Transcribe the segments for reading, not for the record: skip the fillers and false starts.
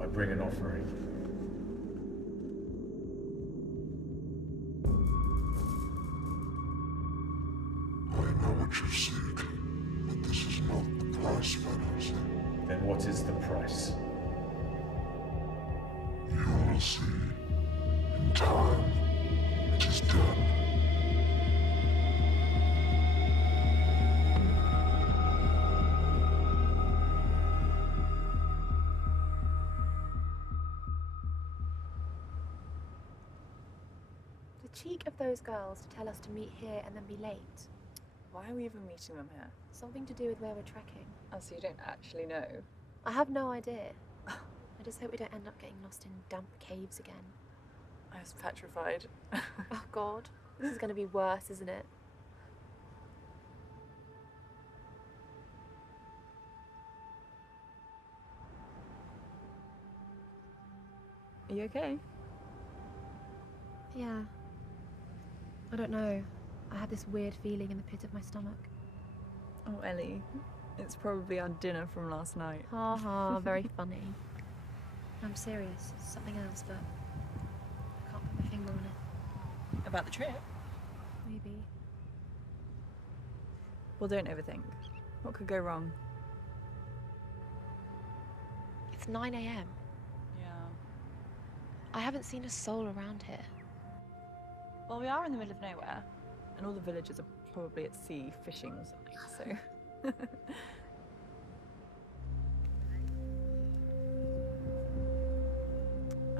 I bring an offering. I know what you seek, but this is not the price, Van Helsing. Then what is the price? You will see. In time, it is done. The cheek of those girls to tell us to meet here and then be late. Why are we even meeting them here? Something to do with where we're trekking. Oh, so you don't actually know? I have no idea. I just hope we don't end up getting lost in damp caves again. I was petrified. Oh God, this is going to be worse, isn't it? Are you okay? Yeah. I don't know. I had this weird feeling in the pit of my stomach. Oh, Ellie, it's probably our dinner from last night. Ha ha, very funny. I'm serious. It's something else, but I can't put my finger on it. About the trip? Maybe. Well, don't overthink. What could go wrong? It's 9 a.m. Yeah. I haven't seen a soul around here. Well, we are in the middle of nowhere, and all the villagers are probably at sea fishing or something, so...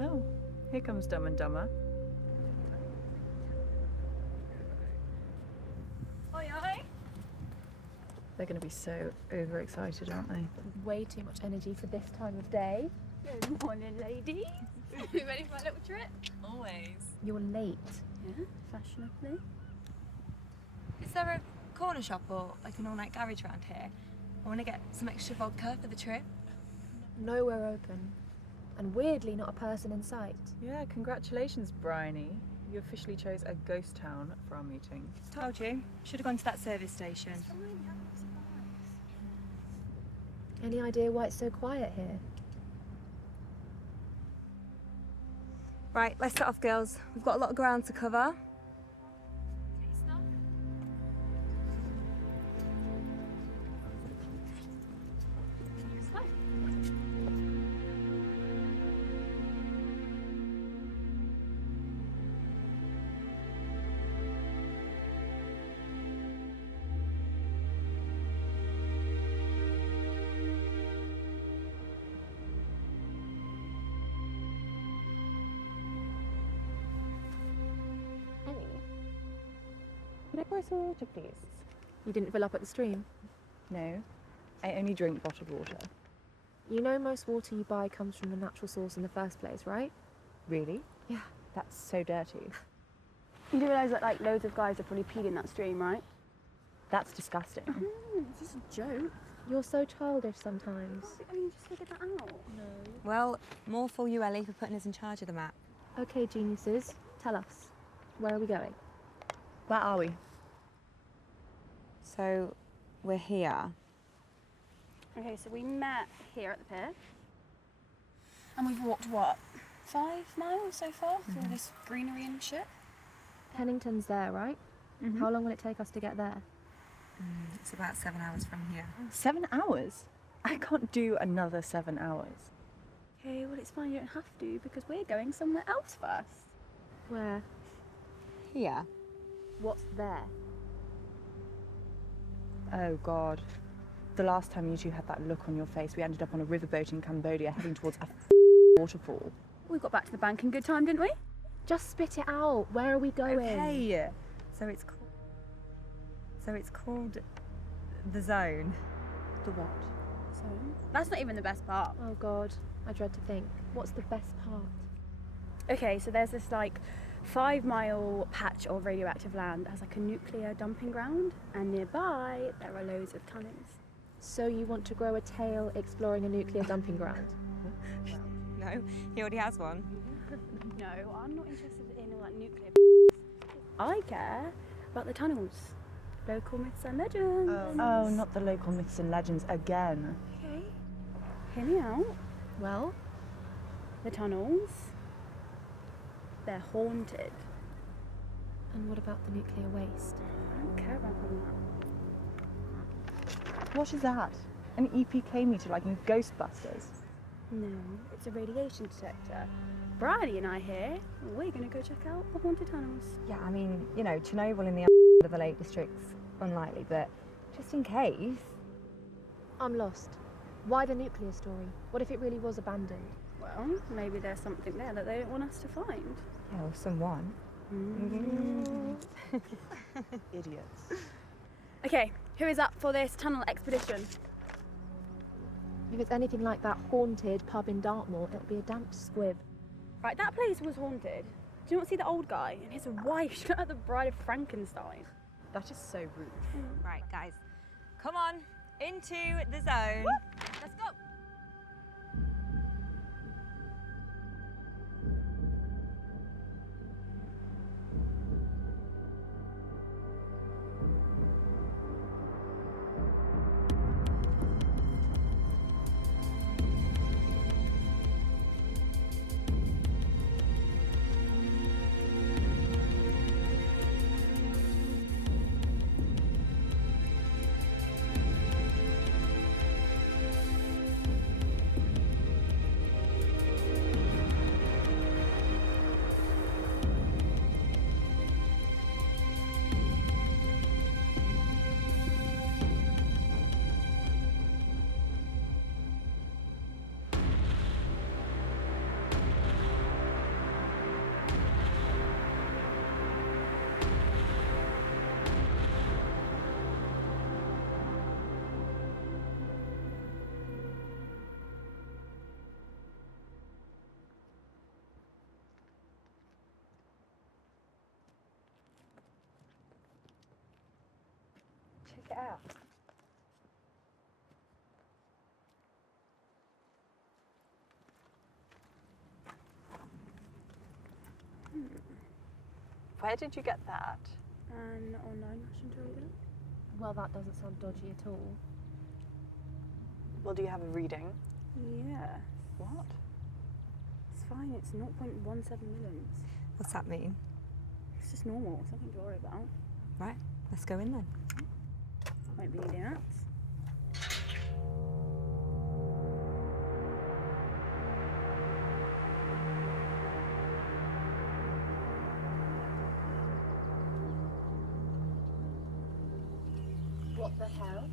Oh, here comes Dumb and Dumber. Oi, oi. They're going to be so overexcited, aren't they? Way too much energy for this time of day. Good morning, ladies. You ready for a little trip? Always. You're late. Yeah, fashionably. Is there a corner shop or like an all-night garage around here? I want to get some extra vodka for the trip. Nowhere open. And weirdly, not a person in sight. Yeah, congratulations, Bryony. You officially chose a ghost town for our meeting. Told you. Should have gone to that service station. Any idea why it's so quiet here? Right, let's set off, girls. We've got a lot of ground to cover. Can I borrow some water, please? You didn't fill up at the stream? No, I only drink bottled water. You know most water you buy comes from a natural source in the first place, right? Really? Yeah. That's so dirty. You do realise that like loads of guys have probably peed in that stream, right? That's disgusting. It's just a joke. You're so childish sometimes. I mean, you just figured that out. No. Well, more for you, Ellie, for putting us in charge of the map. Okay, geniuses, tell us. Where are we going? Where are we? So, we're here. Okay, so we met here at the pier. And we've walked, what, 5 miles so far through all this greenery and shit? Pennington's there, right? How long will it take us to get there? It's about 7 hours from here. 7 hours? I can't do another 7 hours. Okay, well, it's fine, you don't have to, because we're going somewhere else first. Where? Here? What's there? Oh, God. The last time you two had that look on your face, we ended up on a riverboat in Cambodia heading towards a waterfall. We got back to the bank in good time, didn't we? Just spit it out. Where are we going? Okay. So it's called the Zone. The what? So, that's not even the best part. Oh God, I dread to think. What's the best part? Okay, so there's this like 5-mile patch of radioactive land that has like a nuclear dumping ground, and nearby there are loads of tunnels. So you want to grow a tail exploring a nuclear dumping ground? No, he already has one. No, I'm not interested in all that nuclear. I care about the tunnels, local myths and legends. Oh, not the local myths and legends again. Okay, hear me out. Well, The tunnels, they're haunted. And what about the nuclear waste? I don't care about all that. What is that? An EPK meter like in Ghostbusters? No, it's a radiation detector. Bridie and I here, we're gonna go check out the haunted tunnels. Yeah, I mean, you know, Chernobyl in the of the Lake District's unlikely, but just in case. I'm lost. Why the nuclear story? What if it really was abandoned? Well, maybe there's something there that they don't want us to find. Yeah, or someone. Idiots. Okay, who is up for this tunnel expedition? If it's anything like that haunted pub in Dartmoor, it'll be a damp squib. Right, that place was haunted. Do you not see the old guy and his wife? She looked like the Bride of Frankenstein. That is so rude. Right, guys, come on, into the zone. Let's go. Check it out. Where did you get that? And online Russian toilet. Well, that doesn't sound dodgy at all. Well, do you have a reading? Yeah. What? It's fine, it's 0.17 millions. What's that mean? It's just normal, it's nothing to worry about. Right, let's go in then. Won't be needing that. What the hell?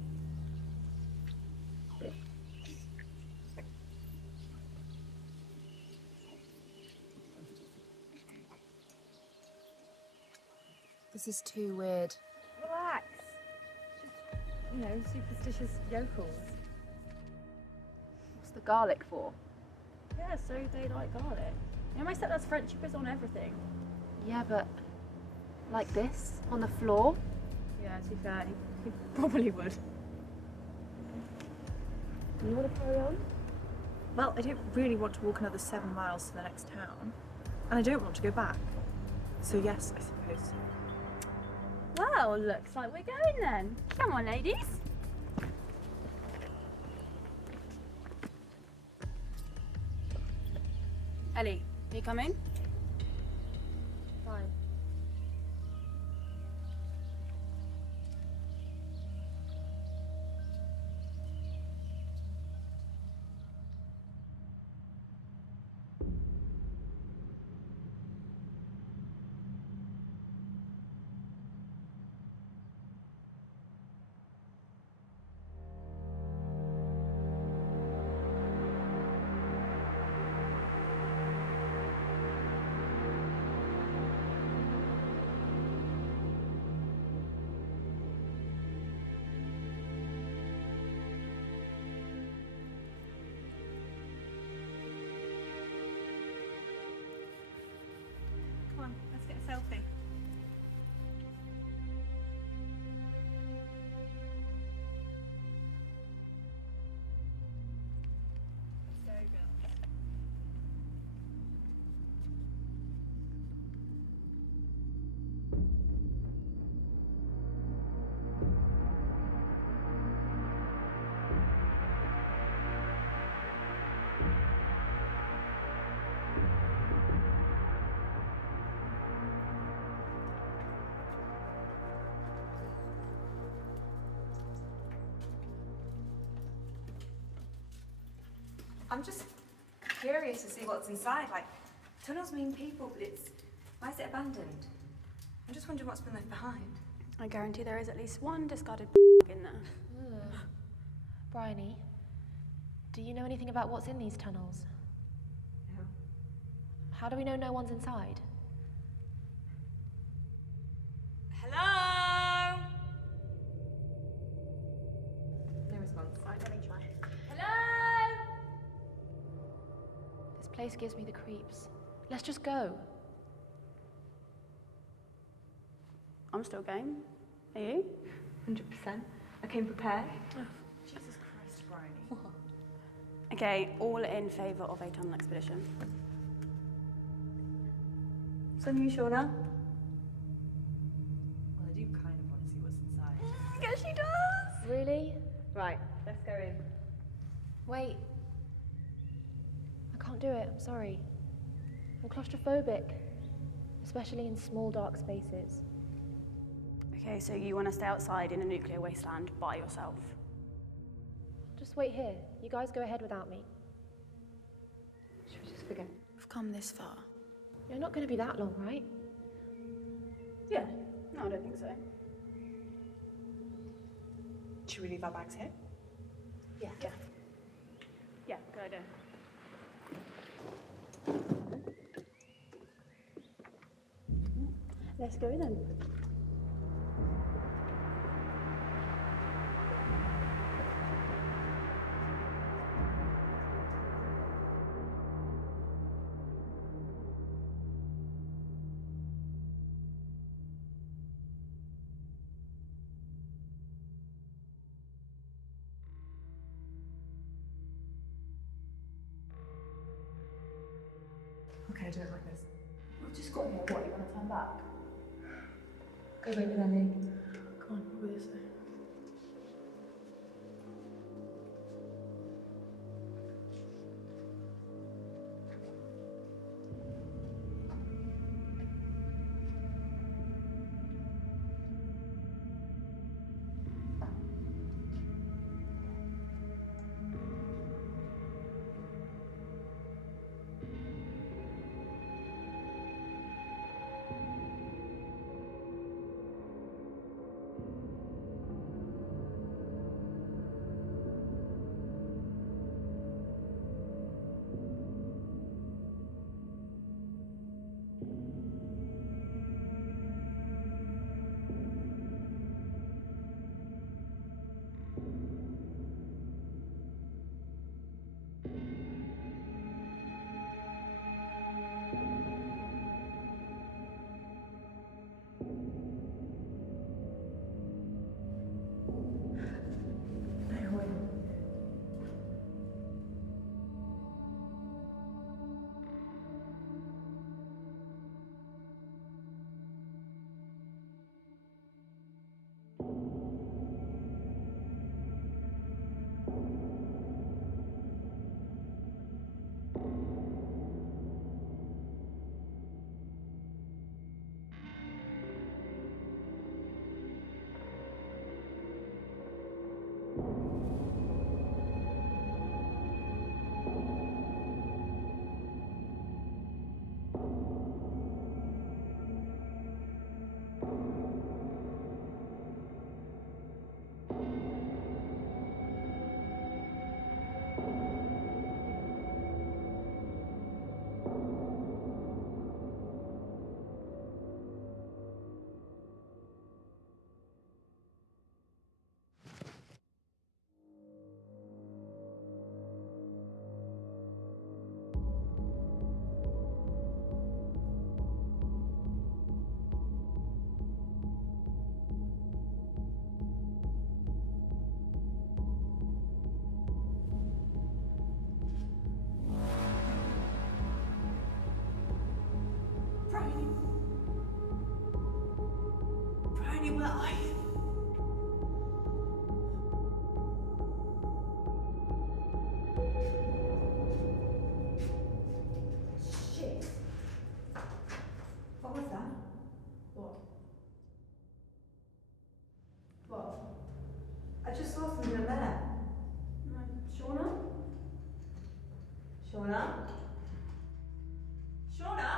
This is too weird. Relax. Just, you know, superstitious yokels. What's the garlic for? Yeah, so they like garlic. You know, my stepdad's French, he puts it on everything. Yeah, but like this on the floor? Yeah, to be fair, he probably would. You want to carry on? Well, I don't really want to walk another 7 miles to the next town. And I don't want to go back. So yes, I suppose. Well, looks like we're going then. Come on, ladies. Ellie, are you coming? Fine. Come on, let's get a selfie. So good. I'm just curious to see what's inside. Like, tunnels mean people, but why is it abandoned? I'm just wondering what's been left behind. I guarantee there is at least one discarded in there. Bryony, do you know anything about what's in these tunnels? No. How do we know no one's inside? Hello? No response. Right, let me try. Hello? This place gives me the creeps. Let's just go. I'm still game. Are you? 100%. I came prepared. Jesus Christ, Bryony. Okay, all in favour of a tunnel expedition. So you, Shauna? Well, I do kind of want to see what's inside. Yes, she does. Really? Right, let's go in. Wait. I can't do it, I'm sorry. I'm claustrophobic, especially in small dark spaces. Okay, so you want to stay outside in a nuclear wasteland by yourself? Just wait here. You guys go ahead without me. Should we just forget? We've come this far. You're not going to be that long, right? Yeah. No, I don't think so. Should we leave our bags here? Yeah. Yeah, good idea. Let's go then. Okay, do it like this. We've just got here. What, you want to turn back? Go wait with Ellie. Come on, we'll go this way. Shauna? Shauna?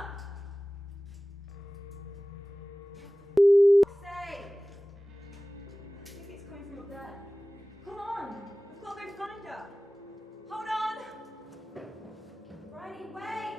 Say! I think it's coming from up there. Come on! We've got to go find her! Hold on! Riley, wait!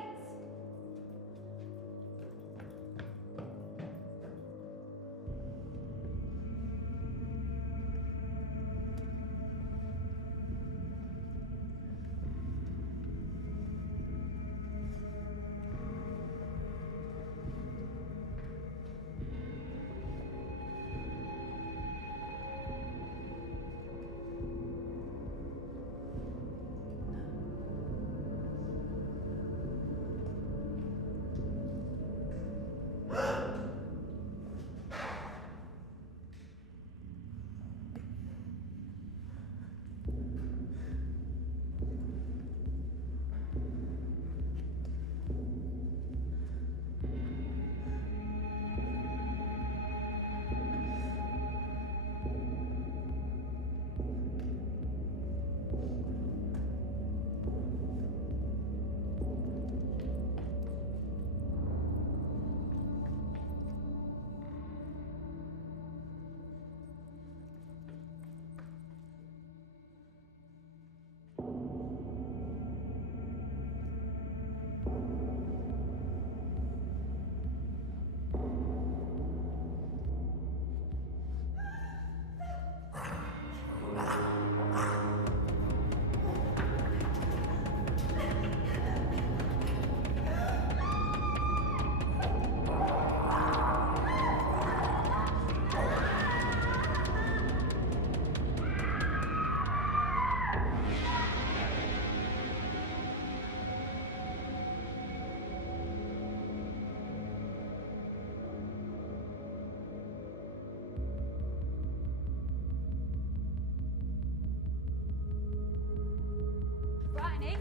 Bryony?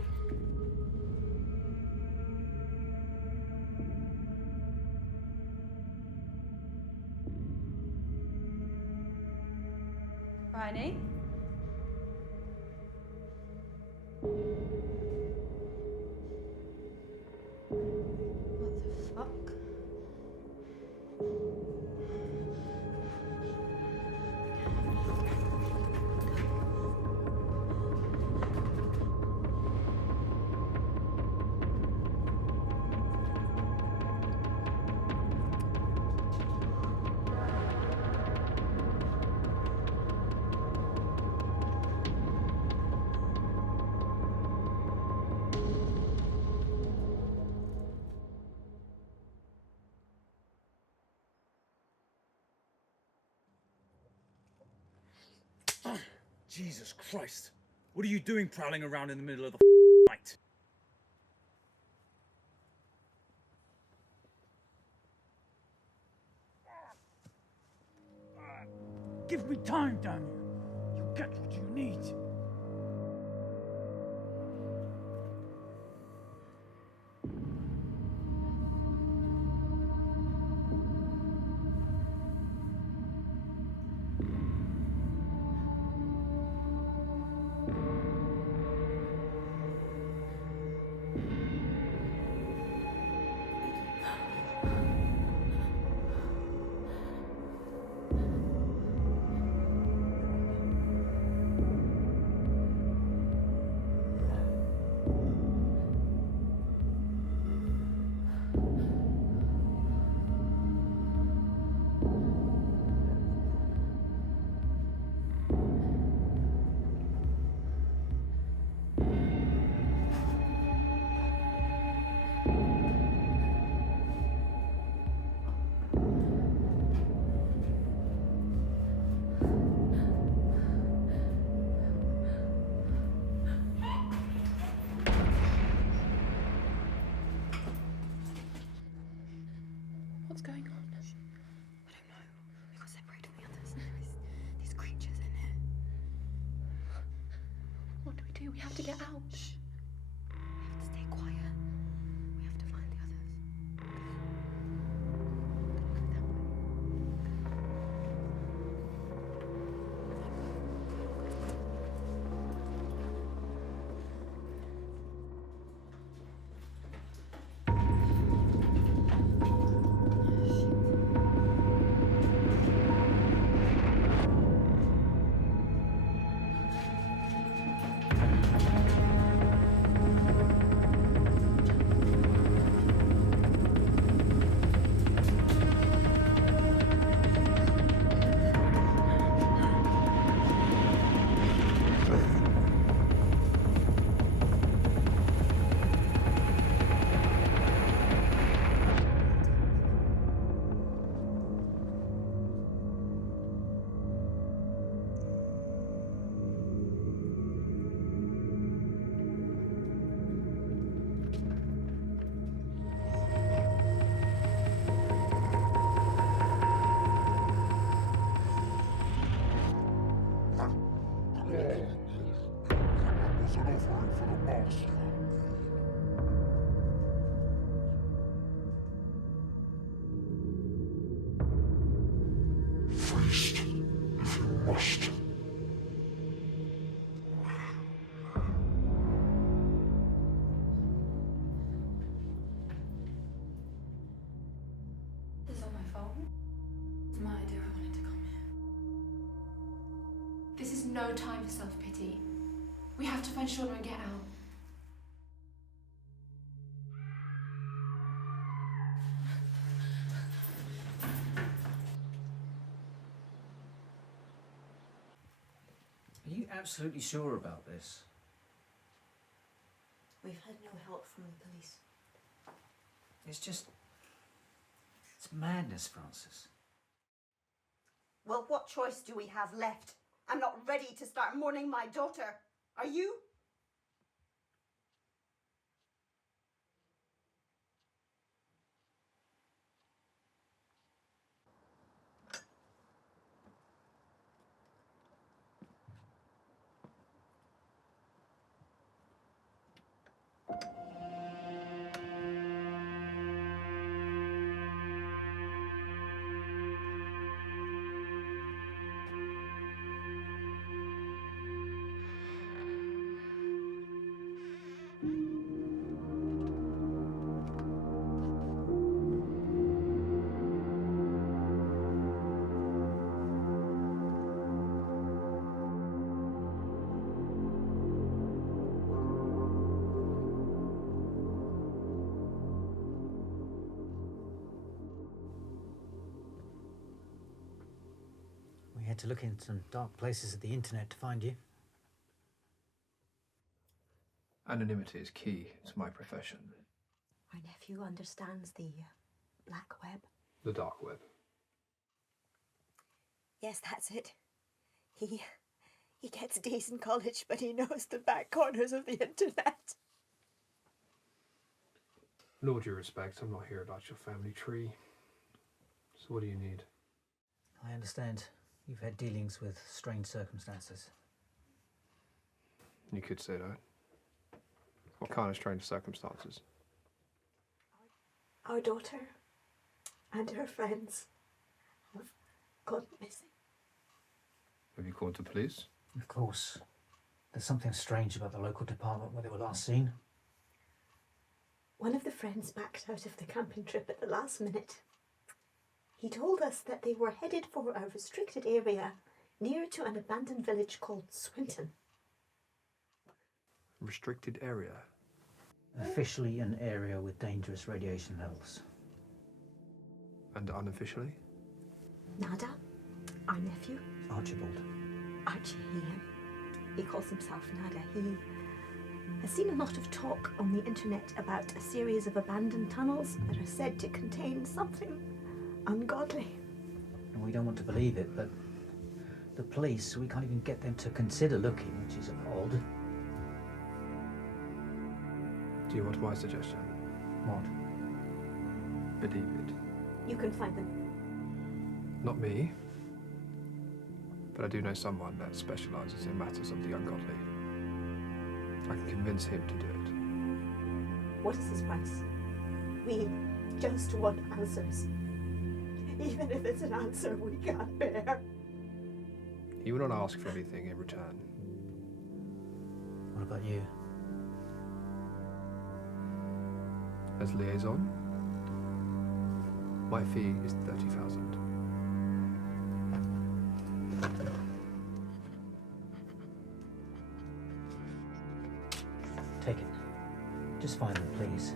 Bryony? What the fuck? Jesus Christ! What are you doing prowling around in the middle of the night? Give me time, damn you! You'll get what you need. What's going on? I don't know. We got separated from the others. There's these creatures in here. What do we do? We have to get out. Shh. We have to stay quiet. We have to find the others. Go that way. no time for self-pity. We have to find Shauna and get out. Are you absolutely sure about this? We've had no help from the police. It's madness, Francis. Well, what choice do we have left? I'm not ready to start mourning my daughter. Are you? We had to look in some dark places of the internet to find you. Anonymity is key to my profession. My nephew understands the black web. The dark web. Yes, that's it. He gets D's in college, but he knows the back corners of the internet. With all due respect, I'm not here about your family tree. So what do you need? I understand you've had dealings with strange circumstances. You could say that. What kind of strange circumstances? Our daughter and her friends have gone missing. Have you called the police? Of course. There's something strange about the local department where they were last seen. One of the friends backed out of the camping trip at the last minute. He told us that they were headed for a restricted area near to an abandoned village called Swinton. Restricted area? Officially an area with dangerous radiation levels. And unofficially? Nada, our nephew, Archibald. Archie, he calls himself Nada. He has seen a lot of talk on the internet about a series of abandoned tunnels that are said to contain something ungodly. And we don't want to believe it, but the police, we can't even get them to consider looking, which is odd. Do you want my suggestion? What? Believe it. You can find them. Not me. But I do know someone that specialises in matters of the ungodly. I can convince him to do it. What is his price? We just want answers. Even if it's an answer we can't bear. He will not ask for anything in return. What about you? As liaison, my fee is 30,000. Take it. Just find them, please.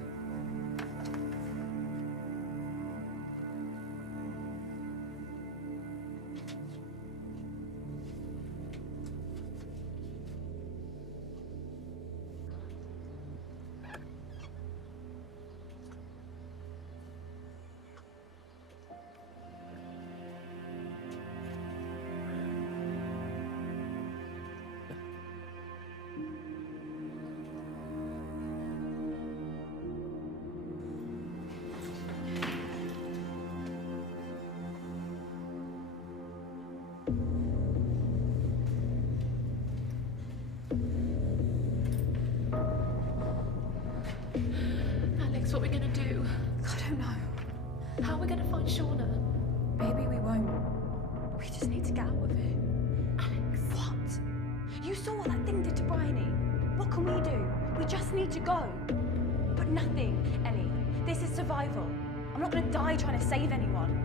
Alex, what are we gonna do? I don't know. How are we gonna find Shauna? Maybe we won't. We just need to get out of here. Alex. What? You saw what that thing did to Bryony. What can we do? We just need to go. But nothing, Ellie. This is survival. I'm not gonna die trying to save anyone.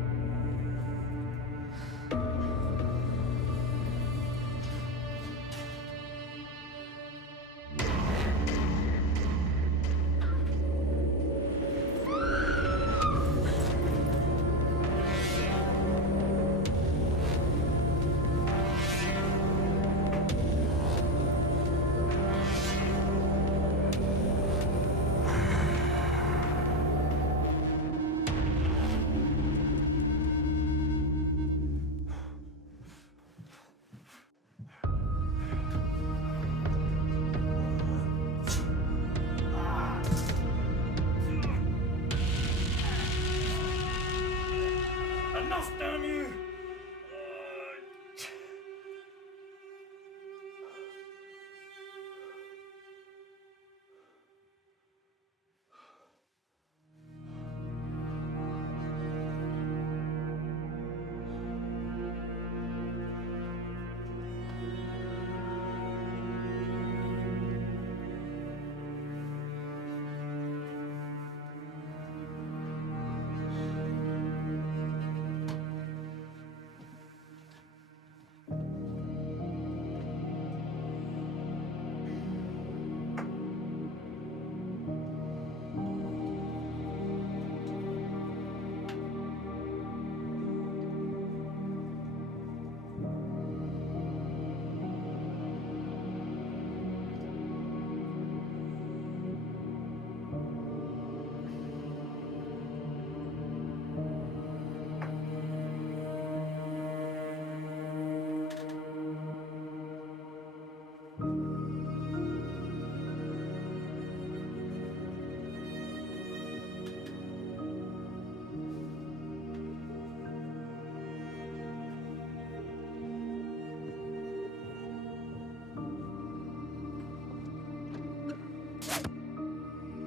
house, damn you!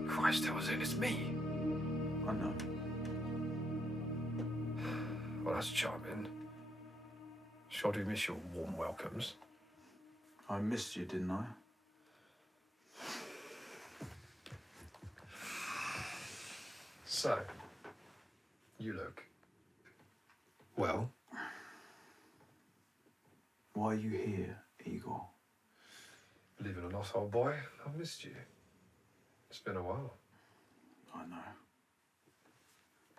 Christ, how was it? It's me. I know. Well, that's charming. Sure do miss your warm welcomes. I missed you, didn't I? So, you look... well. Why are you here, Igor? Believe it or not, old boy, I've missed you. It's been a while. I know.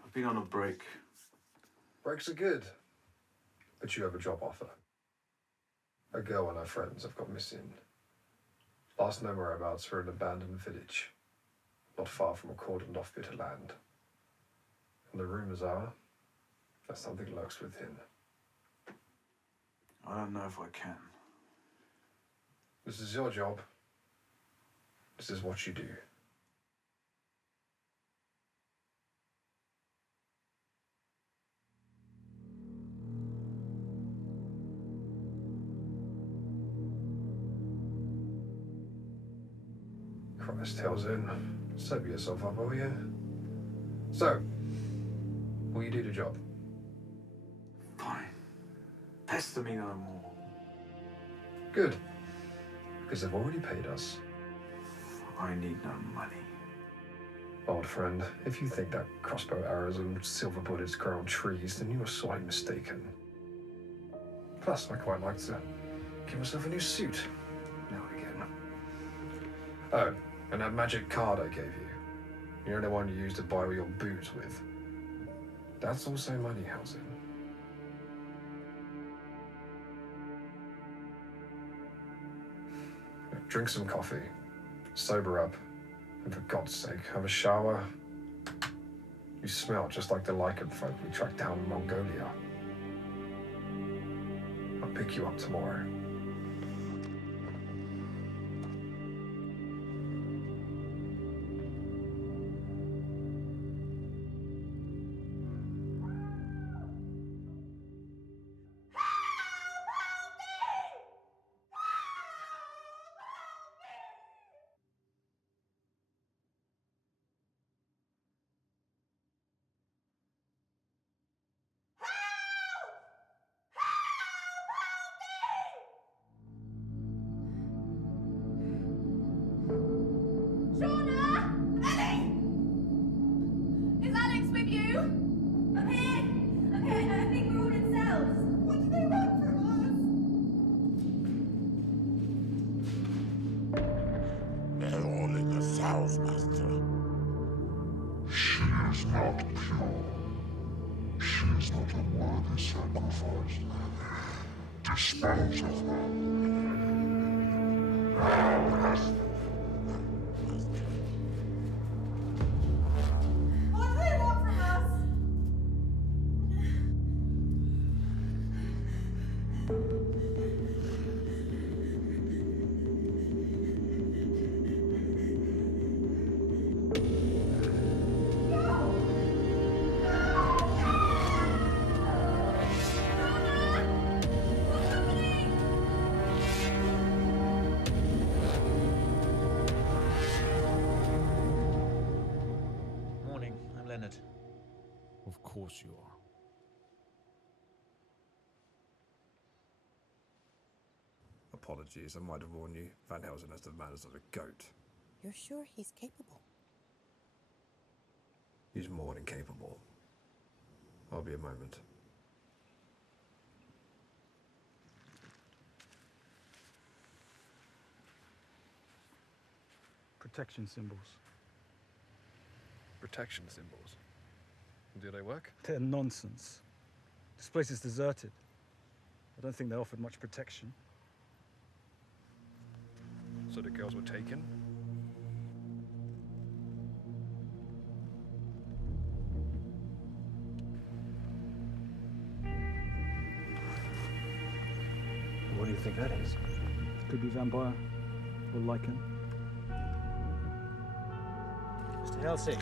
I've been on a break. Breaks are good. But you have a job offer. A girl and her friends have got missing. Last known whereabouts were an abandoned village, not far from a cordoned off bit of land. And the rumours are that something lurks within. I don't know if I can. This is your job. This is what you do. Christ, Townsend, sober yourself up, will you? So, will you do the job? Fine. Pester me no more. Good. Because they've already paid us. I need no money. Old friend, if you think that crossbow arrows and silver bullets grow on trees, then you are sorely mistaken. Plus, I quite like to give myself a new suit now and again. Oh, and that magic card I gave you. You know the one you used to buy all your booze with? That's also money, Housen. Drink some coffee, sober up, and for God's sake, have a shower. You smell just like the Lycan folk we tracked down in Mongolia. I'll pick you up tomorrow. She is not pure. She is not a worthy sacrifice. Dispose of her. What do they want from us? course you are. Apologies, I might have warned you. Van Helsing has the manners of a goat. You're sure he's capable? He's more than capable. I'll be a moment. Protection symbols. Protection symbols. Do they work? They're nonsense. This place is deserted. I don't think they offered much protection. So the girls were taken? What do you think that is? Could be vampire or lichen. Mr. Helsing,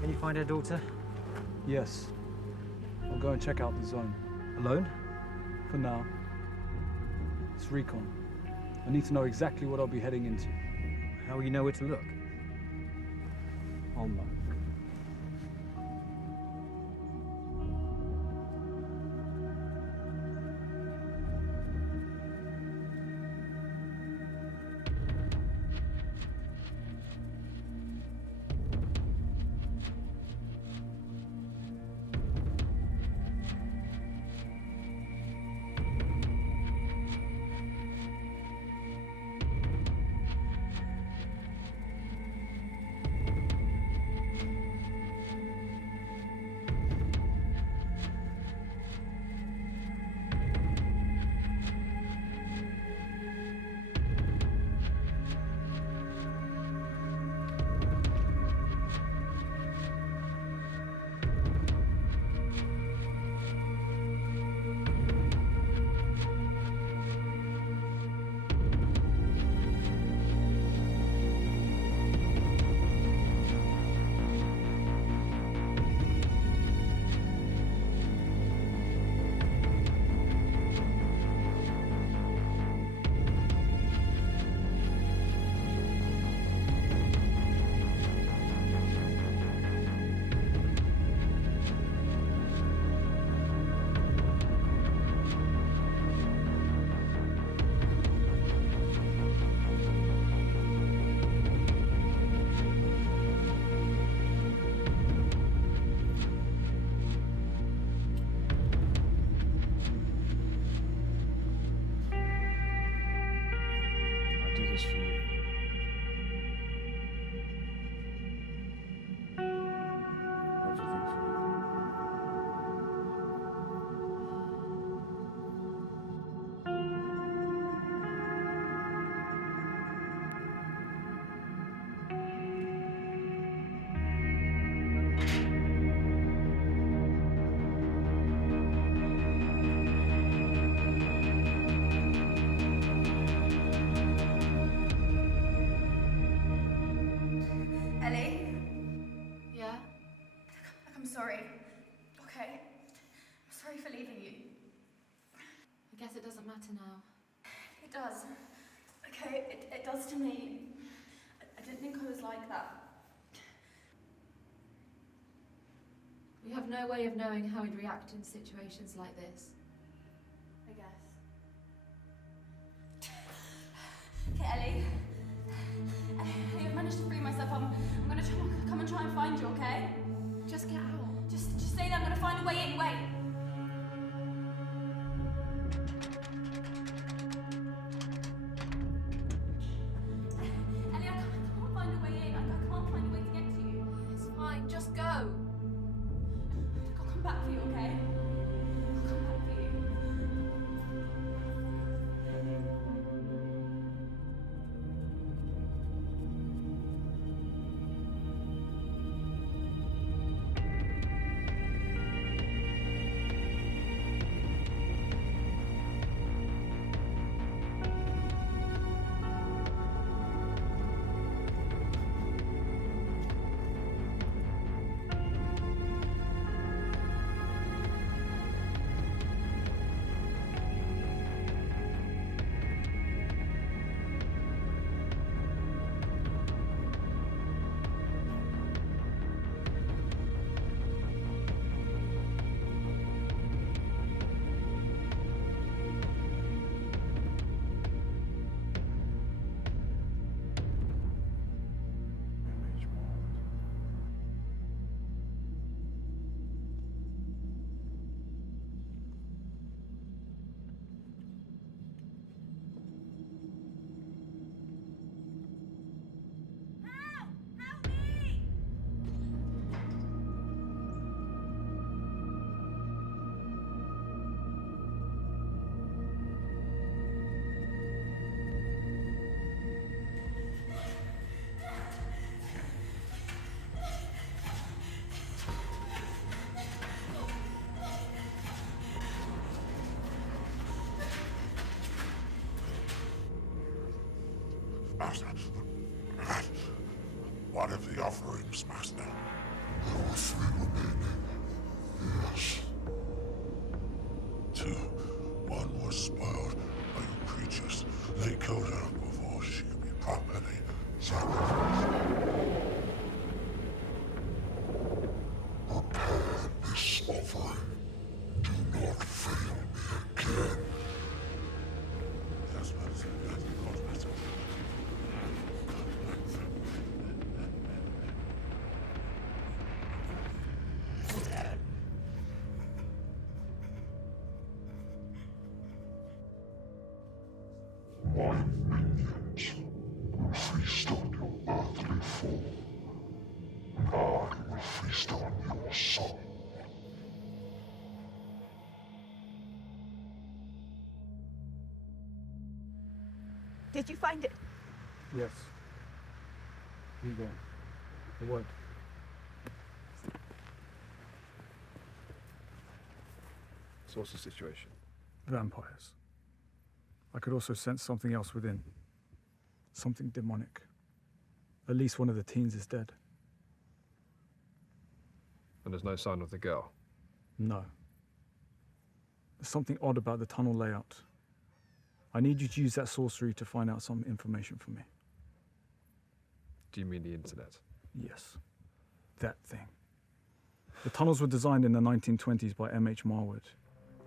can you find our daughter? Yes. I'll go and check out the zone. Alone? For now. It's recon. I need to know exactly what I'll be heading into. How will you know where to look? I'll know. I guess it doesn't matter now. It does. Okay, it does to me. I didn't think I was like that. We have no way of knowing how he'd react in situations like this. I guess. Okay, Ellie. I've managed to free myself. I'm gonna come and try and find you, okay? Just get out. Just stay there. I'm gonna find a way in. Wait. Ellie, I can't find a way in. I can't find a way to get to you. It's fine, just go. I'll come back for you, okay? I'll come back for you. One of the offerings, Master. There were 3 remaining. Yes. 2. One was spoiled by your creatures. They killed her before she could be properly sacrificed. Prepare this offering. Do not fail me again. That's what I said. That's what I said. My minions will feast on your earthly form, and I will feast on your soul. Did you find it? Yes. Igor. The word. So what's the situation? Vampires. I could also sense something else within. Something demonic. At least one of the teens is dead. And there's no sign of the girl? No. There's something odd about the tunnel layout. I need you to use that sorcery to find out some information for me. Do you mean the internet? Yes. That thing. The tunnels were designed in the 1920s by M.H. Marwood.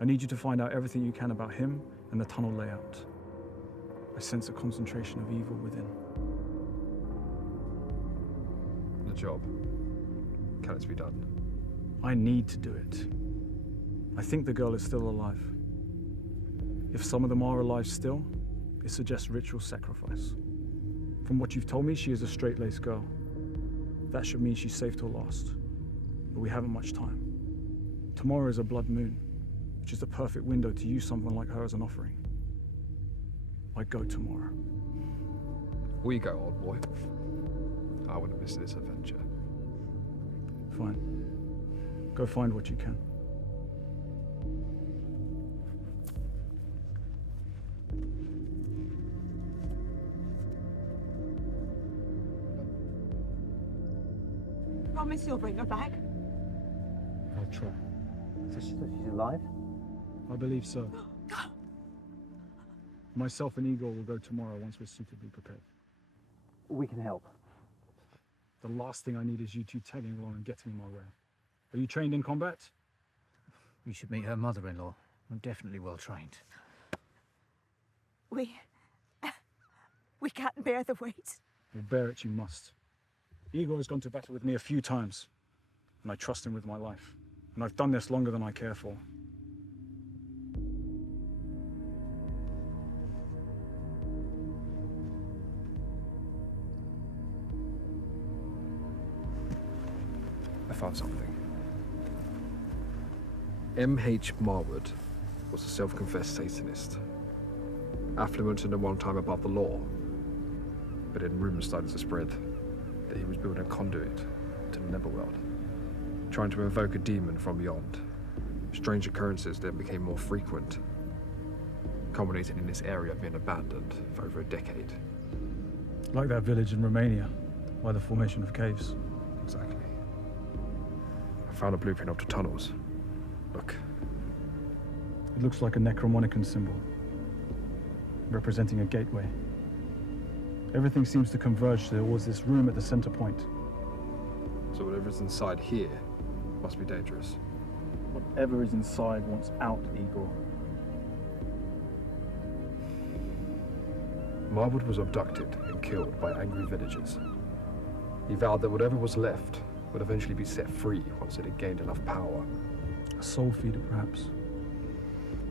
I need you to find out everything you can about him and the tunnel layout. I sense a concentration of evil within. The job. Can it be done? I need to do it. I think the girl is still alive. If some of them are alive still, it suggests ritual sacrifice. From what you've told me, she is a straight-laced girl. That should mean she's safe till last. But we haven't much time. Tomorrow is a blood moon, which is the perfect window to use someone like her as an offering. I go tomorrow. We go, old boy. I wouldn't miss this adventure. Fine. Go find what you can. Promise you'll bring her back. I'll try. So she's alive? I believe so. Myself and Igor will go tomorrow once we're suitably prepared. We can help. The last thing I need is you two tagging along and getting in my way. Are you trained in combat? You should meet her mother-in-law. I'm definitely well trained. We can't bear the weight. Well, bear it you must. Igor has gone to battle with me a few times, and I trust him with my life. And I've done this longer than I care for. I found something. M.H. Marwood was a self-confessed Satanist. Affluent and at one time above the law. But then rumours started to spread that he was building a conduit to the Netherworld, trying to invoke a demon from beyond. Strange occurrences then became more frequent, culminating in this area being abandoned for over a decade. Like that village in Romania, by the formation of caves. Exactly. I found a blueprint of the tunnels. Look. It looks like a Necromonicon symbol, representing a gateway. Everything seems to converge towards this room at the center point. So whatever's inside here must be dangerous. Whatever is inside wants out, Igor. Marwood was abducted and killed by angry villagers. He vowed that whatever was left would eventually be set free once it had gained enough power. A soul feeder, perhaps.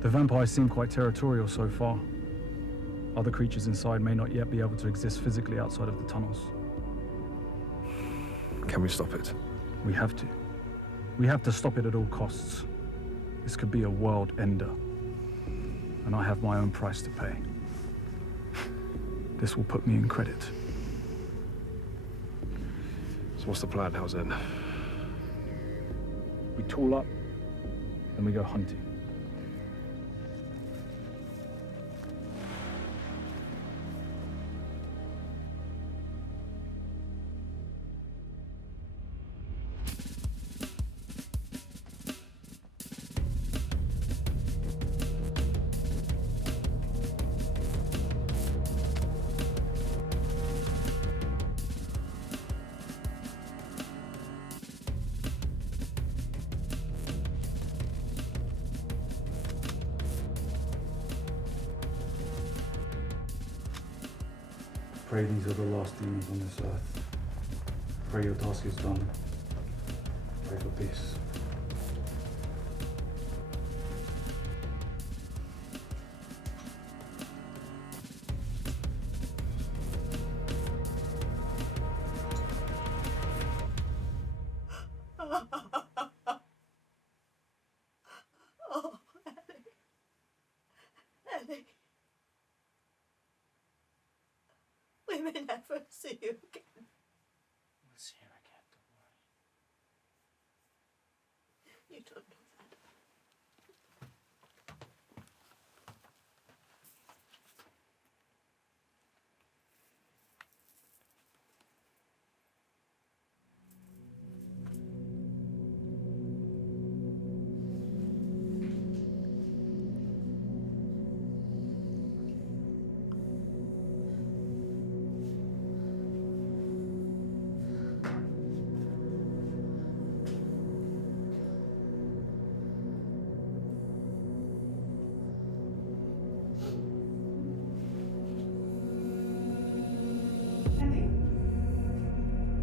The vampires seem quite territorial so far. Other creatures inside may not yet be able to exist physically outside of the tunnels. Can we stop it? We have to. We have to stop it at all costs. This could be a world ender. And I have my own price to pay. This will put me in credit. So what's the plan, Howzen? We tool up, and we go hunting. Pray these are the last demons on this earth. Pray your task is done. Pray for peace. Oh, Ellie. Ellie. We may never see you again. We'll see you again, don't worry. You don't know that.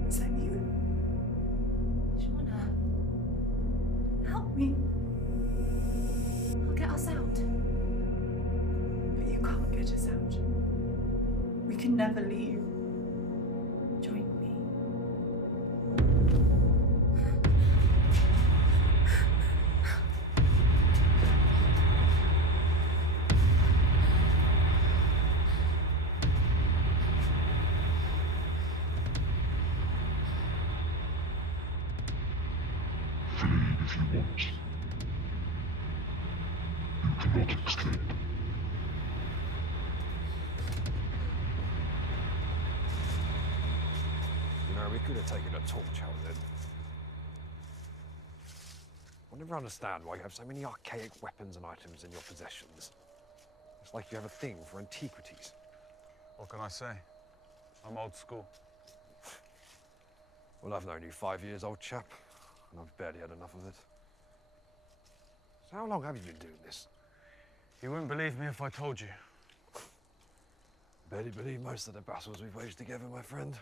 Is that you? Shauna, help me. I'll get us out. But you can't get us out. We can never leave. Join me. Flee if you want. You cannot escape. You know, we could have taken a torch out then. I'll never understand why you have so many archaic weapons and items in your possessions. It's like you have a thing for antiquities. What can I say? I'm old school. Well, I've known you 5 years, old chap, and I've barely had enough of it. So how long have you been doing this? You wouldn't believe me if I told you. Barely believe most of the battles we've waged together, my friend.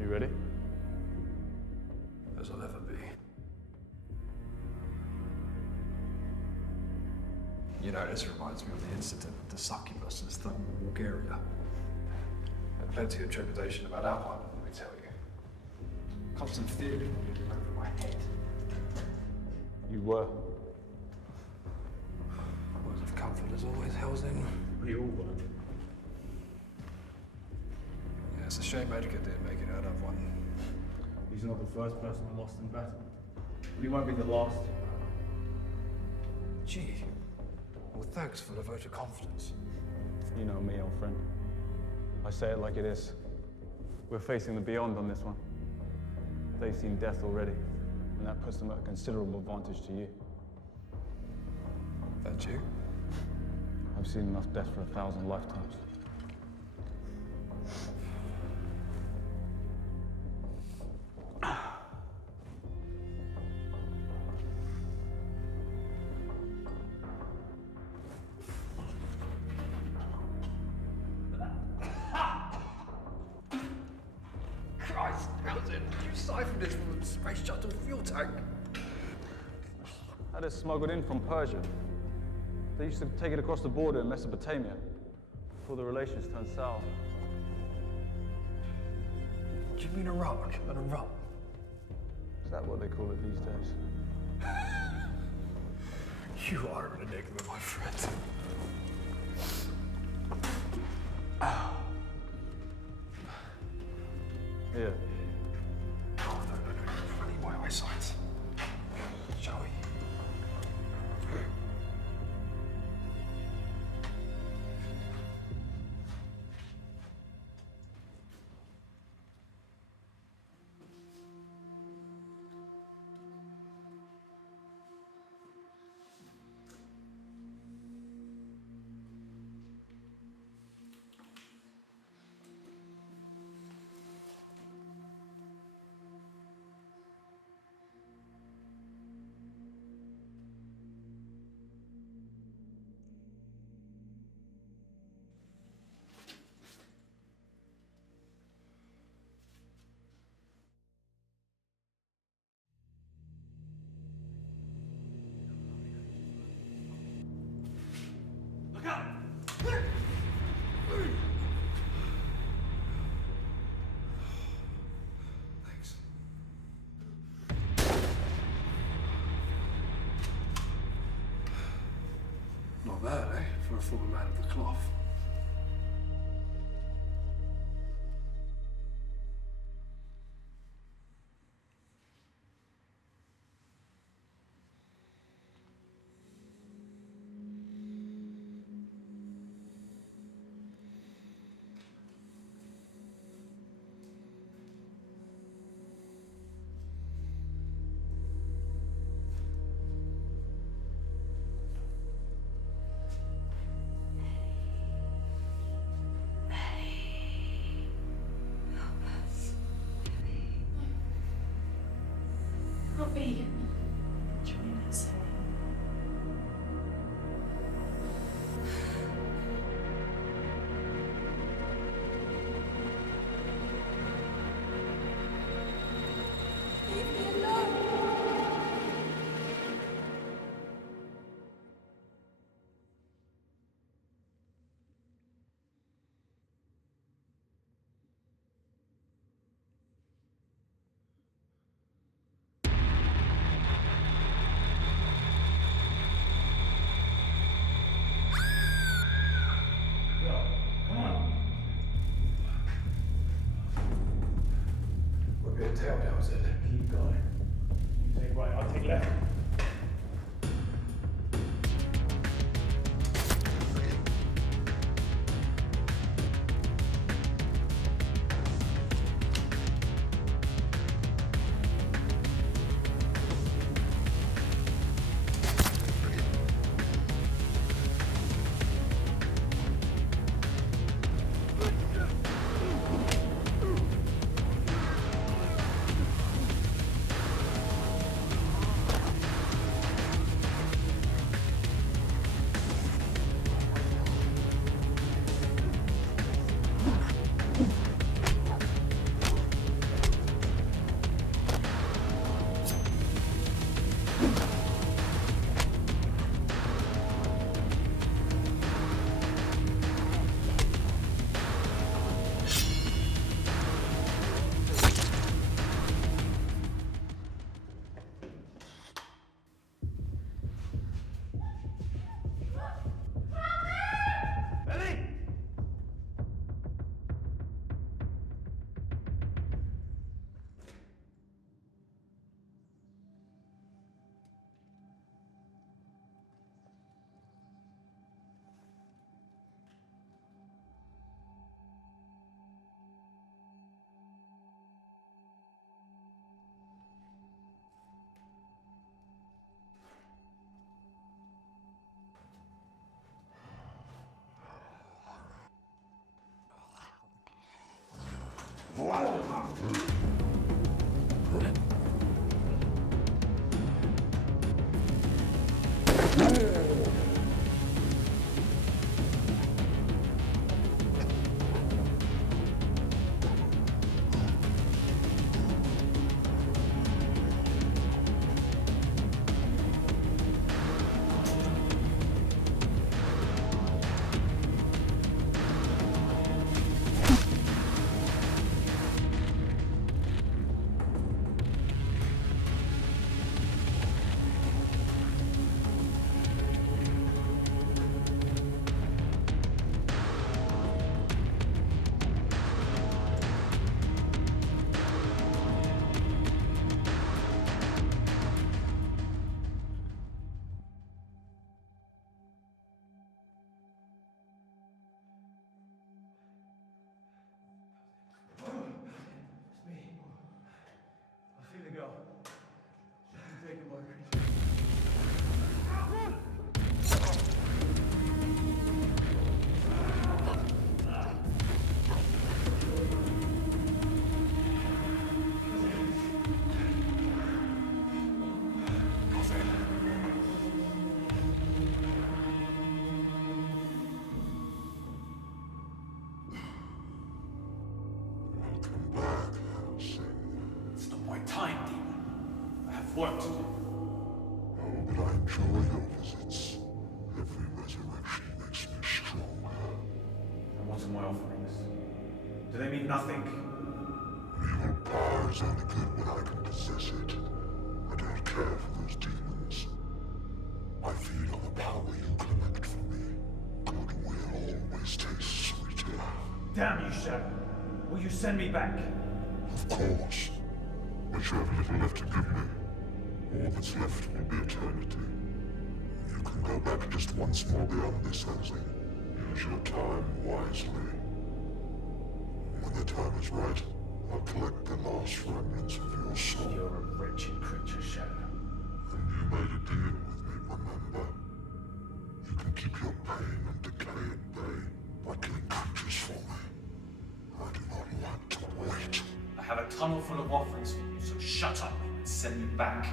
You ready? As I'll ever be. You know, this reminds me of the incident of the succubus in Stonewall, Bulgaria. And plenty of trepidation about that one, let me tell you. Constant fear moving over my head. You were. Words of comfort as always, Helsing. We all were. Yeah, it's a shame Edgar didn't make it out of one. He's not the first person I lost in battle. But he won't be the last. Gee. Well, thanks for the vote of confidence. You know me, old friend. I say it like it is. We're facing the beyond on this one. They've seen death already, and that puts them at a considerable advantage to you. That you? I've seen enough death for 1,000 lifetimes. Christ, Helsing, you siphoned this from a space shuttle fuel tank. Had it smuggled in from Persia. They used to take it across the border in Mesopotamia before the relations turned sour. Do you mean Iraq and Iran? Is that what they call it these days? You are an enigma, my friend. Here. Oh, no. I need my eyesight. Shall we? Thanks. Not bad, eh? For a former man of the cloth. Not me. Join us. Leave me alone. We're being tailed out, is it? Keep going. You take right, I'll take left. work to do. Oh, but I enjoy your visits. Every resurrection makes me stronger. And what are my offerings? Do they mean nothing? Evil power is only good when I can possess it. I don't care for those demons. I feed on the power you collect from me. Goodwill always tastes sweeter. Damn you, Shadow. Will you send me back? Of course. But you have little left to give me. All that's left will be eternity. You can go back just once more beyond this housing. Use your time wisely. When the time is right, I'll collect the last remnants of your soul. You're a wretched creature, Shadow. And you made a deal with me, remember? You can keep your pain and decay at bay by killing creatures for me. I do not want to wait. I have a tunnel full of offerings for you, so shut up and send me back.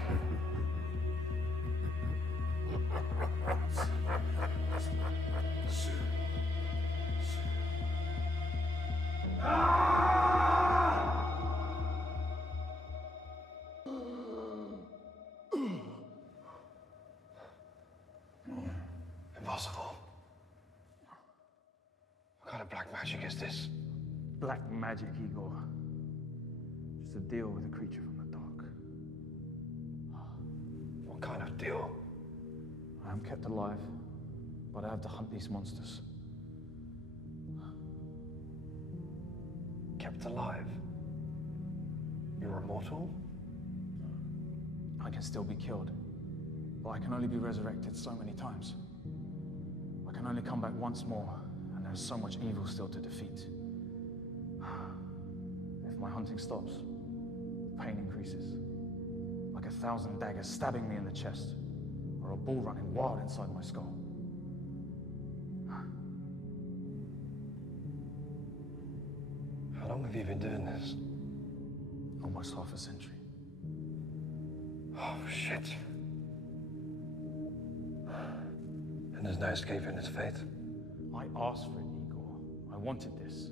Impossible. What kind of black magic is this? Black magic, Igor. Just a deal with a creature from the dark. What kind of deal? I am kept alive, but I have to hunt these monsters. Kept alive? You're immortal? I can still be killed, but I can only be resurrected so many times. I can only come back once more, and there's so much evil still to defeat. If my hunting stops, the pain increases. Like 1,000 daggers stabbing me in the chest, or a bull running wild inside my skull. How long have you been doing this? Almost half a century. Oh, shit. And there's no escaping its fate? I asked for it, Igor. I wanted this.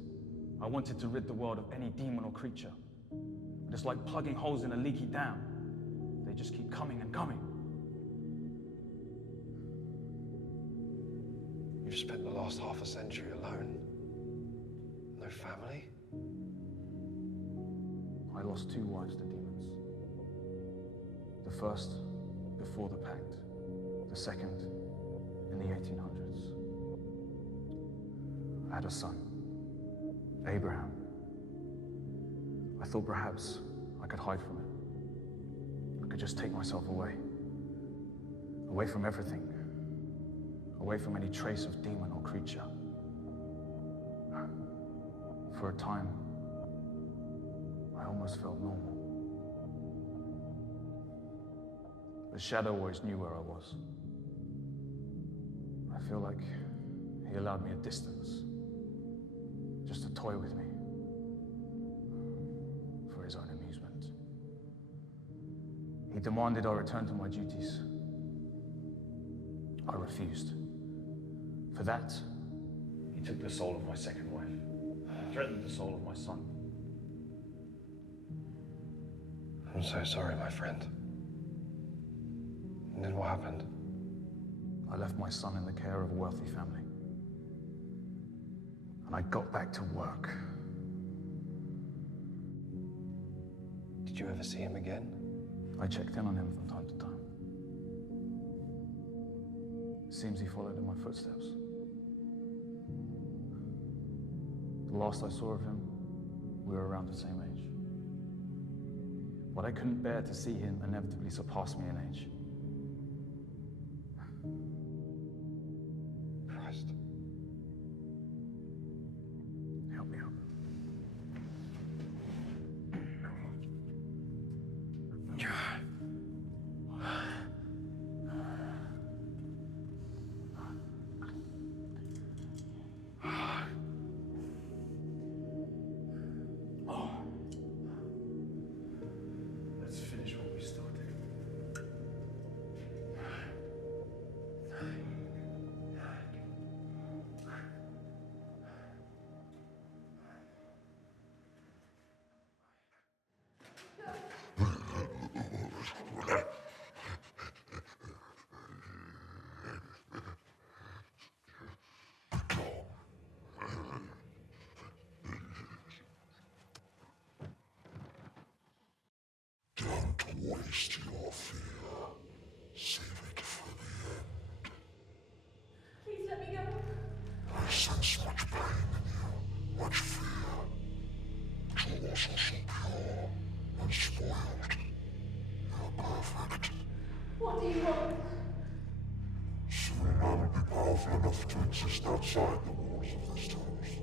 I wanted to rid the world of any demon or creature. But it's like plugging holes in a leaky dam. They just keep coming and coming. You've spent the last half a century alone? No family? I lost 2 wives to demons. The first, before the Pact. The second, in the 1800s. I had a son, Abraham. I thought perhaps I could hide from it. I could just take myself away. Away from everything. Away from any trace of demon or creature. For a time, I almost felt normal. The Shadow always knew where I was. I feel like he allowed me a distance, just to toy with me, for his own amusement. He demanded I return to my duties. I refused. For that, he took the soul of my second wife, and threatened the soul of my son. I'm so sorry, my friend. And then what happened? I left my son in the care of a wealthy family. And I got back to work. Did you ever see him again? I checked in on him from time to time. Seems he followed in my footsteps. The last I saw of him, we were around the same age. But I couldn't bear to see him inevitably surpass me in age. Christ. Help me out. Let's finish what we started. Taste your fear. Save it for the end. Please let me go. I sense much pain in you, much fear. But you're also so pure, unspoiled. You're perfect. What do you want? Soon I will be powerful enough to exist outside the walls of this house.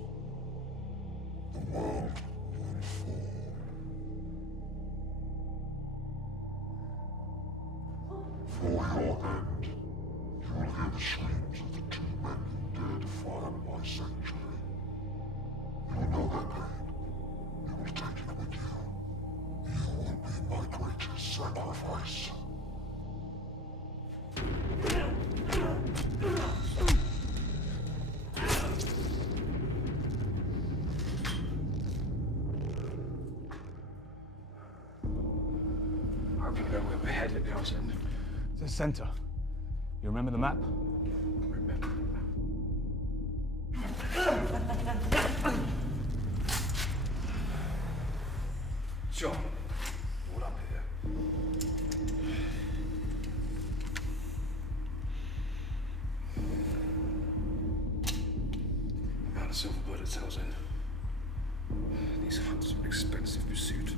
The world will fall. For your end, you will hear the screams of the 2 men who dare defile my sanctuary. You will know their pain. You will take it with you. You will be my greatest sacrifice. I hope you know where we're headed, Hell's-End. The center. You remember the map? Remember. John, what up here? Amount of silver bullets, Hell's-End. These hunts are an expensive pursuit.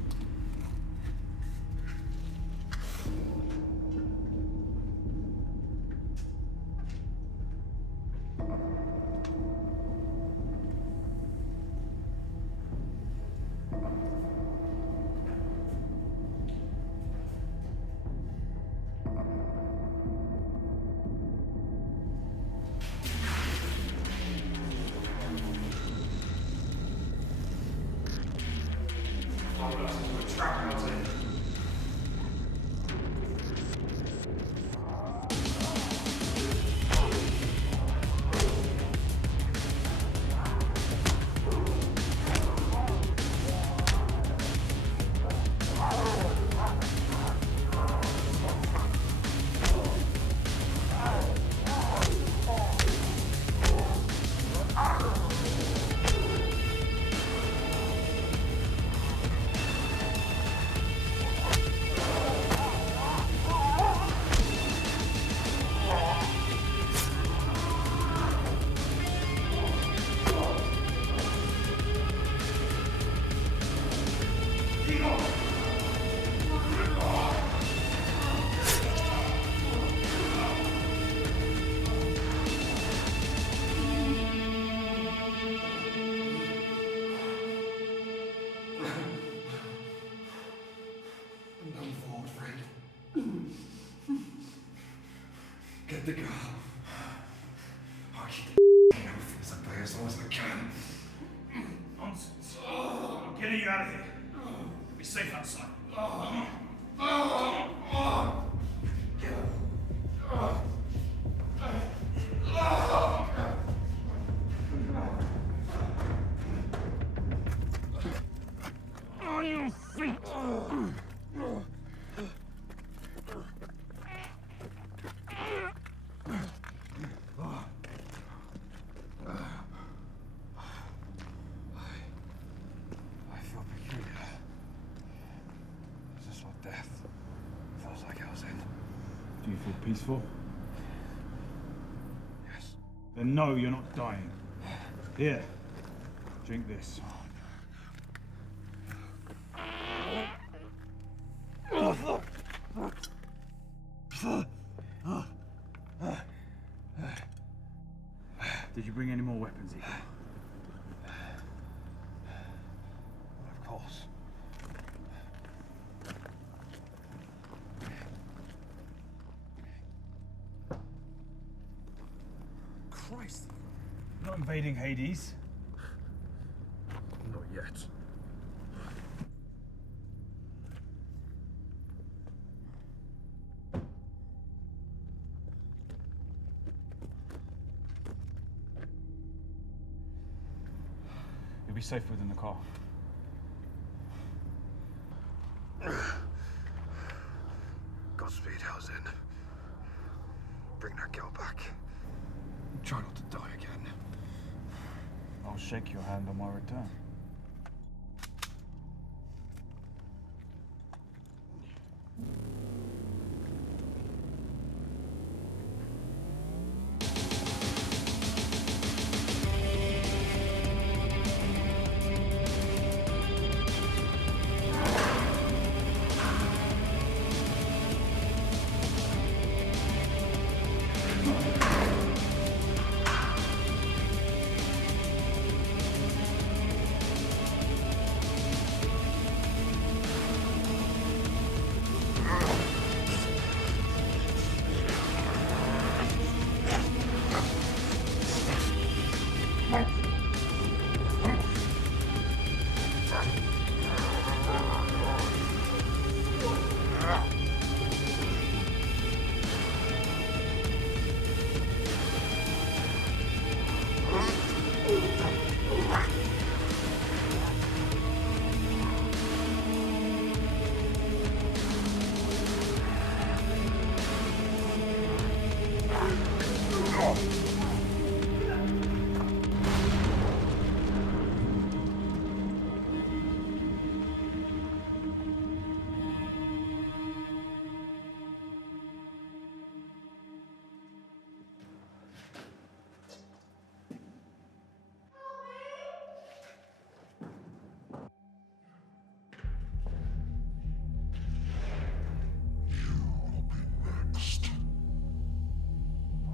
Get the girl. I'll keep the outfits up there as long as I can. Nonsense. I'm getting you out of here. You'll be safe outside. On your feet. I feel peculiar. This is not death. Feels like Hell's-End. Do you feel peaceful? Yes. Then no, you're not dying. Here, drink this. Did you bring any more weapons, Eagle? Of course. Christ. You're not invading Hades. Not yet. You'll be safe within the car. Godspeed, Hell's-End. Bring that girl back. Try not to die again. I'll shake your hand on my return. Next,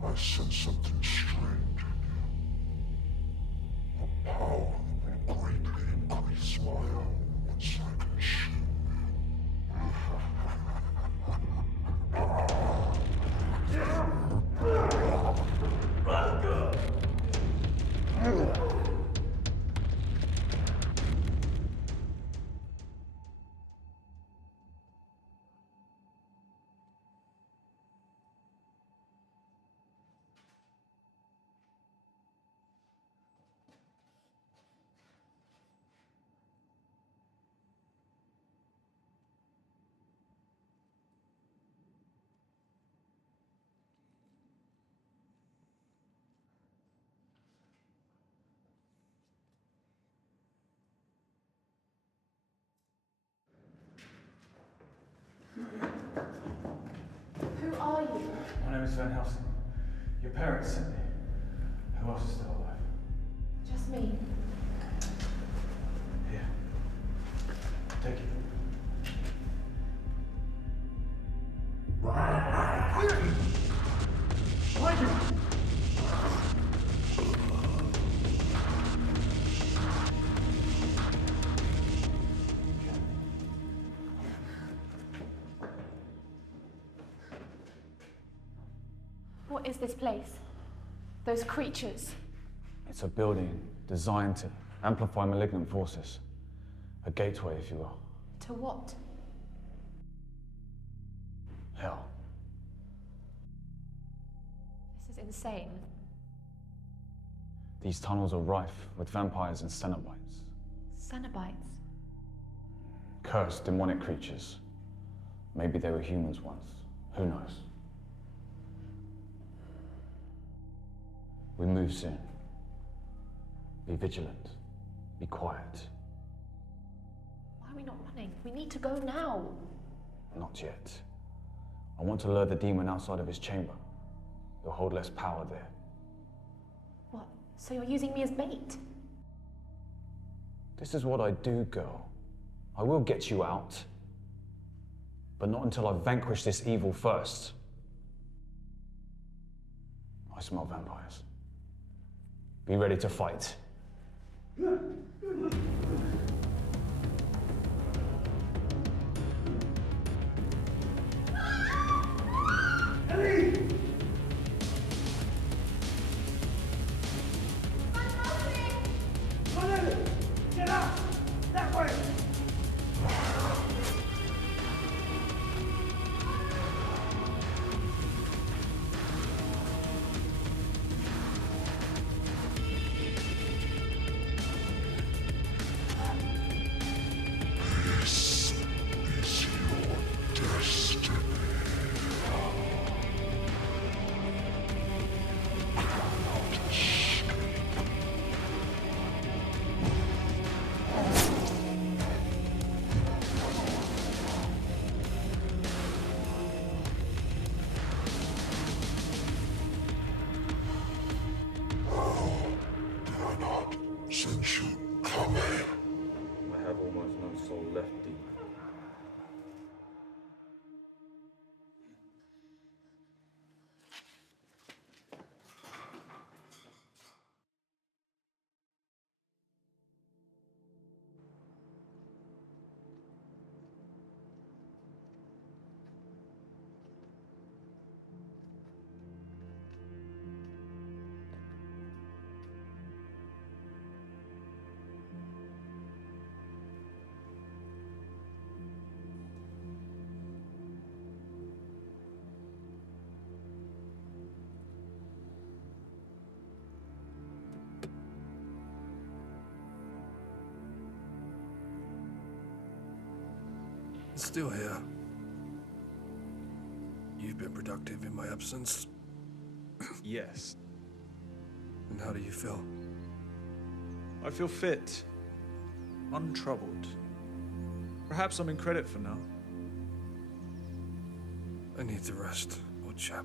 I sense something strange in you. A power that will greatly increase my own once I consume you. Who are you? My name is Van Helsing. Your parents sent me. Who else is still alive? Just me. Here. Take it. Behind you! What is this place? Those creatures? It's a building designed to amplify malignant forces. A gateway, if you will. To what? Hell. This is insane. These tunnels are rife with vampires and Cenobites. Cenobites? Cursed, demonic creatures. Maybe they were humans once. Who knows? We move soon. Be vigilant. Be quiet. Why are we not running? We need to go now. Not yet. I want to lure the demon outside of his chamber. You'll hold less power there. What? So you're using me as bait? This is what I do, girl. I will get you out. But not until I've vanquished this evil first. I smell vampires. Be ready to fight. Ellie! Come on, Ellie! Get out! That way! This is your destiny. Did I not sense you coming? I have almost no soul left, demon. Still here. You've been productive in my absence. Yes. And how do you feel? I feel fit, untroubled. Perhaps I'm in credit for now. I need to rest, old chap.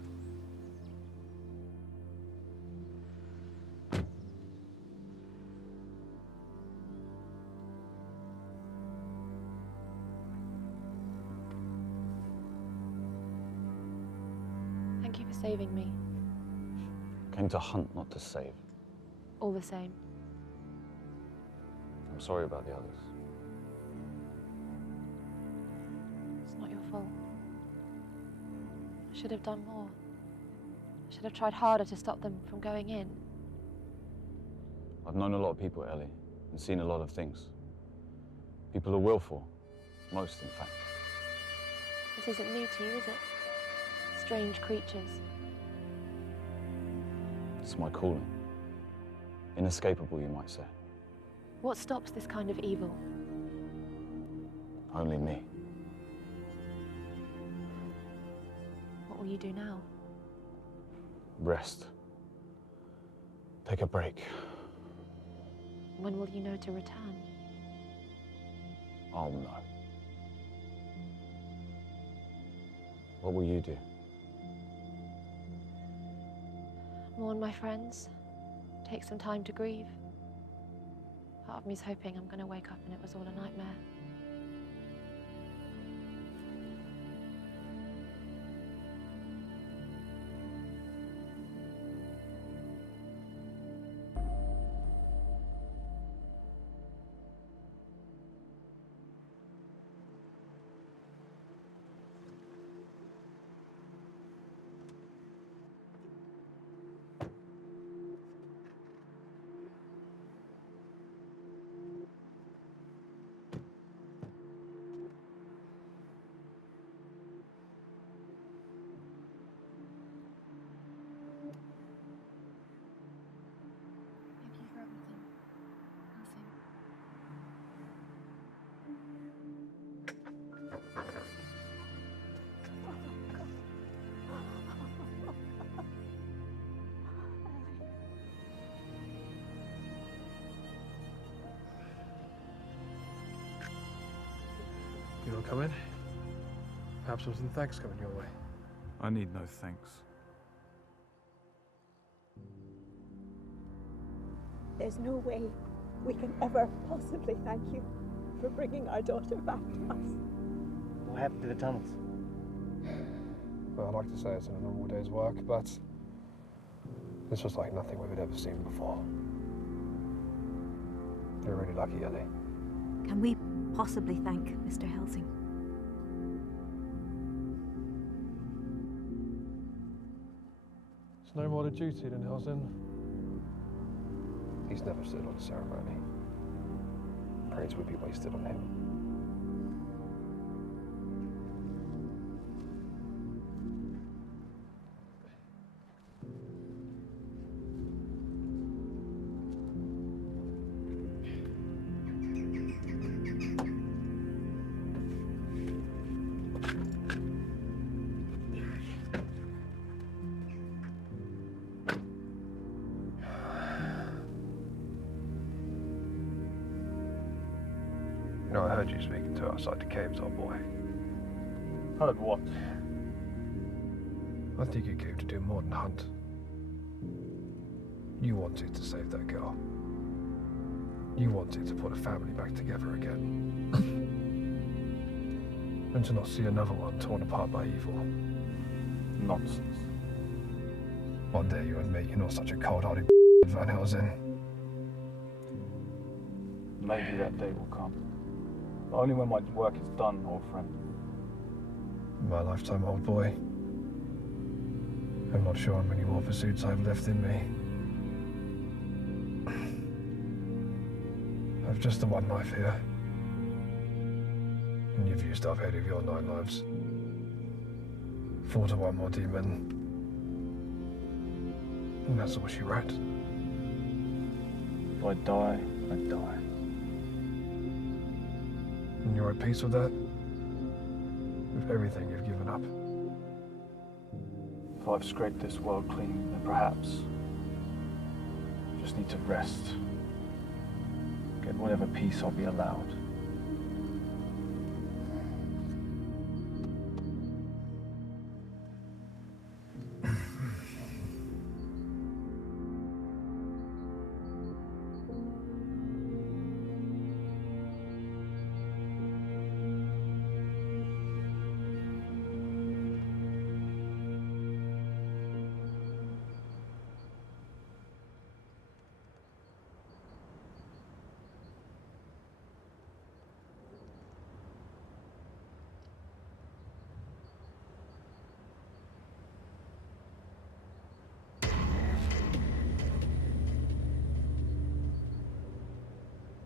Thank you for saving me. Came to hunt, not to save. All the same. I'm sorry about the others. It's not your fault. I should have done more. I should have tried harder to stop them from going in. I've known a lot of people, Ellie, and seen a lot of things. People are willful. Most, in fact. This isn't new to you, is it? Strange creatures. It's my calling. Inescapable, you might say. What stops this kind of evil? Only me. What will you do now? Rest. Take a break. When will you know to return? I'll know. What will you do? Mourn my friends. Take some time to grieve. Part of me's hoping I'm going to wake up and it was all a nightmare. Thank you for everything. Nothing. You want to come in? Perhaps with some thanks coming your way. I need no thanks. There's no way we can ever possibly thank you for bringing our daughter back to us. What happened to the tunnels? Well, I'd like to say it's in a normal day's work, but this was like nothing we've ever seen before. You're really lucky, Ellie. Can we possibly thank Mr. Helsing? It's no more to duty than Helsing. He's never stood on a ceremony. Praise would be wasted on him. You know, I heard you speaking to her outside the caves, old boy. Heard what? I think you came to do more than hunt. You wanted to save that girl. You wanted to put a family back together again. And to not see another one torn apart by evil. Nonsense. One day you admit you're not such a cold-hearted Van Helsing. Maybe that day will come. But only when my work is done, old friend. In my lifetime, old boy. I'm not sure how many more pursuits I have left in me. I've just the one life here. And you've used up 8 of your 9 lives. Fought one more demon. And that's all she wrote. If I die, I die. And you're at peace with that? of everything you've given up. If I've scraped this world clean, then perhaps I just need to rest. Get whatever peace I'll be allowed.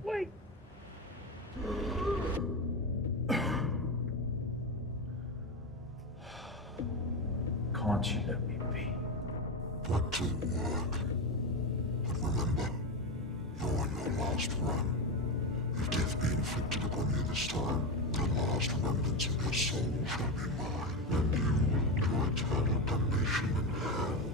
Wait! Can't you let me be? Back to work. But remember, you're on your last run. If death be inflicted upon you this time, the last remnants of your soul shall be mine, and you will to eternal damnation in hell.